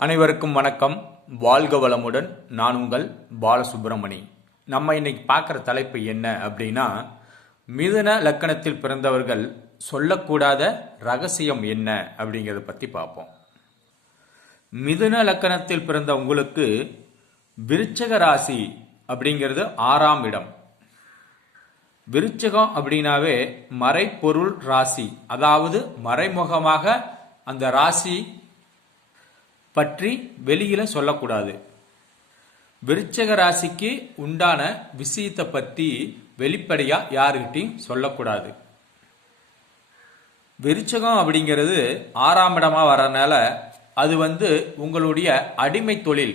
அனைவருக்கும் வணக்கம். வாழ்க வளமுடன். நான் உங்கள் பாலசுப்ரமணி. நம்ம இன்னைக்கு பார்க்குற தலைப்பு என்ன அப்படின்னா, மிதுன லக்கணத்தில் பிறந்தவர்கள் சொல்லக்கூடாத ரகசியம் என்ன அப்படிங்கிறத பற்றி பார்ப்போம். மிதுன லக்கணத்தில் பிறந்த உங்களுக்கு விருச்சக ராசி அப்படிங்கிறது 6ஆம் இடம். விருச்சகம் அப்படின்னாவே மறைப்பொருள் ராசி, அதாவது மறைமுகமாக அந்த ராசி பற்றி வெளியில சொல்லக்கூடாது. விருச்சக ராசிக்கு உண்டான விஷயத்தை பற்றி வெளிப்படையா யாருக்கிட்டையும் சொல்லக்கூடாது. விருச்சகம் அப்படிங்கிறது 6ஆம் இடமா வரனால அது உங்களுடைய அடிமை தொழில்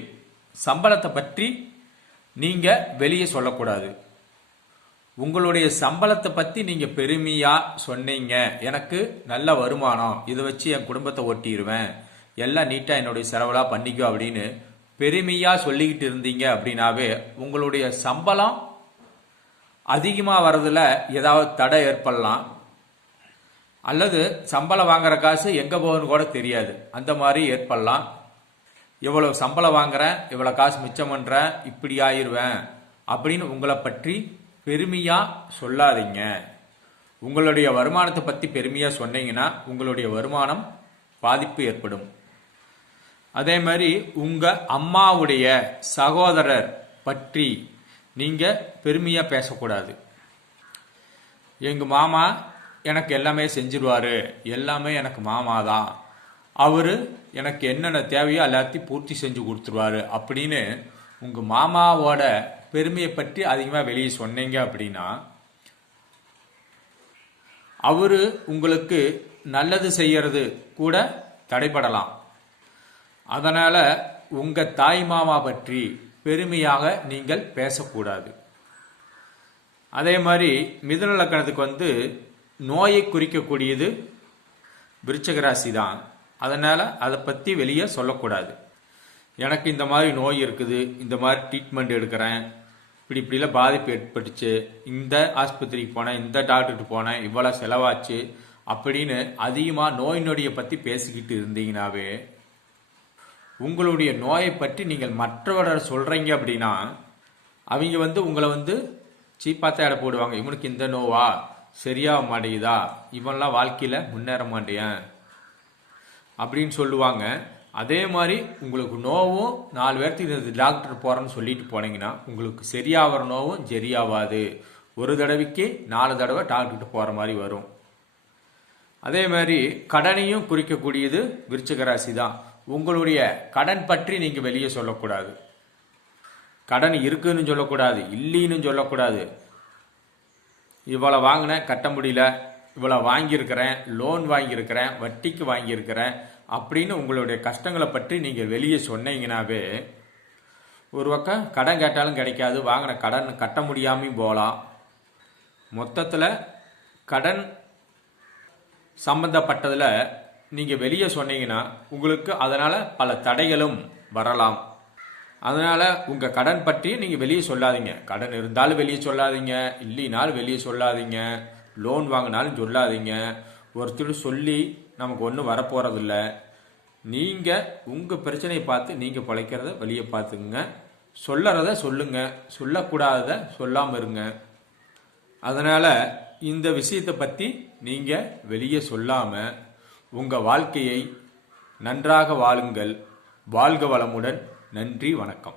சம்பளத்தை பற்றி நீங்க வெளியே சொல்லக்கூடாது. உங்களுடைய சம்பளத்தை பற்றி நீங்க பெருமையா சொன்னீங்க, எனக்கு நல்ல வருமானம், இதை வச்சு என் குடும்பத்தை ஓட்டிடுவேன், எல்லாம் நீட்டாக என்னுடைய செலவெல்லாம் பண்ணிக்கோ அப்படின்னு பெருமையாக சொல்லிக்கிட்டு இருந்தீங்க அப்படின்னாவே உங்களுடைய சம்பளம் அதிகமாக வர்றதுல ஏதாவது தடை ஏற்படலாம், அல்லது சம்பளம் வாங்குற காசு எங்கே போகுதுன்னு கூட தெரியாது, அந்த மாதிரி ஏற்படலாம். இவ்வளோ சம்பளம் வாங்குறேன், இவ்வளோ காசு மிச்சம் பண்ணுறேன், இப்படி ஆயிடுவேன் அப்படின்னு உங்களை பற்றி பெருமையாக சொல்லாதீங்க. உங்களுடைய வருமானத்தை பற்றி பெருமையாக சொன்னீங்கன்னா உங்களுடைய வருமானம் பாதிப்பு ஏற்படும். அதே மாதிரி உங்க அம்மாவுடைய சகோதரர் பற்றி நீங்க பெருமையா பேசக்கூடாது. எங்க மாமா எனக்கு எல்லாமே செஞ்சிருவாரு, எல்லாமே எனக்கு மாமா தான், அவரு எனக்கு என்னென்ன தேவையோ எல்லாத்தையும் பூர்த்தி செஞ்சு கொடுத்துருவாரு அப்படின்னு உங்க மாமாவோட பெருமையை பற்றி அதிகமாக வெளியே சொன்னீங்க அப்படின்னா அவரு உங்களுக்கு நல்லது செய்யறது கூட தடைப்படலாம். அதனால உங்க தாய் மாமா பற்றி பெருமையாக நீங்கள் பேசக்கூடாது. அதே மாதிரி மிதுன லக்கணத்துக்கு நோயை குறிக்கக்கூடியது விருச்சக ராசி தான். அதனால அதை பற்றி வெளியே சொல்லக்கூடாது. எனக்கு இந்த மாதிரி நோய் இருக்குது, இந்த மாதிரி ட்ரீட்மெண்ட் எடுக்கிறேன், இப்படிலாம் பாதிப்பு ஏற்பட்டுச்சு, இந்த ஆஸ்பத்திரிக்கு போனேன், இந்த டாக்டருக்கு போனேன், இவ்வளோ செலவாச்சு அப்படின்னு அதிகமாக நோய் நொடியை பற்றி பேசிக்கிட்டு இருந்தீங்கன்னாவே உங்களுடைய நோயை பற்றி நீங்கள் மற்றவர்கள் சொல்கிறீங்க அப்படின்னா அவங்க உங்களை சீப்பாத்தான் எடை போடுவாங்க. இவனுக்கு இந்த நோவா, சரியாக மாட்டேங்குதா, இவன்லாம் வாழ்க்கையில் முன்னேற மாட்டேன் அப்படின்னு சொல்லுவாங்க. அதே மாதிரி உங்களுக்கு நோவும் 4 பேர்த்துக்கு டாக்டர் போகிறேன்னு சொல்லிட்டு போனீங்கன்னா உங்களுக்கு சரியாகிற நோவும் சரியாகாது. ஒரு தடவைக்கு 4 தடவை டாக்டர்கிட்ட போகிற மாதிரி வரும். அதே மாதிரி கடனையும் குறிக்கக்கூடியது விருச்சிக ராசி தான். உங்களுடைய கடன் பற்றி நீங்க வெளியே சொல்லக்கூடாது. கடன் இருக்குன்னு சொல்லக்கூடாது, இல்லைன்னு சொல்லக்கூடாது. இவ்வளவு வாங்கினேன் கட்ட முடியல, இவ்வளவு வாங்கியிருக்கிறேன், லோன் வாங்கியிருக்கிறேன், வட்டிக்கு வாங்கியிருக்கிறேன் அப்படின்னு உங்களுடைய கஷ்டங்களை பற்றி நீங்க வெளியே சொன்னீங்கன்னாவே ஒரு பக்கம் கடன் கேட்டாலும் கிடைக்காது, வாங்கின கடன் கட்ட முடியாமையும் போகலாம். மொத்தத்தில் கடன் சம்பந்தப்பட்டதில் நீங்கள் வெளியே சொன்னீங்கன்னா உங்களுக்கு அதனால் பல தடைகளும் வரலாம். அதனால் உங்கள் கடன் பற்றி நீங்கள் வெளியே சொல்லாதீங்க. கடன் இருந்தாலும் வெளியே சொல்லாதீங்க, இல்லைனாலும் வெளியே சொல்லாதீங்க, லோன் வாங்கினாலும் சொல்லாதீங்க. ஒருத்தர் சொல்லி நமக்கு ஒன்றும் வரப்போகிறதில்ல. நீங்கள் உங்கள் பிரச்சனையை பார்த்து நீங்கள் பிழைக்கிறத வெளியே பார்த்துக்குங்க. சொல்லறத சொல்லுங்க, சொல்லக்கூடாததை சொல்லாமல் இருங்க. அதனால் இந்த விஷயத்தை பற்றி நீங்கள் வெளியே சொல்லாமல் உங்கள் வாழ்க்கையை நன்றாக வாழுங்கள். வாழ்க வளமுடன். நன்றி, வணக்கம்.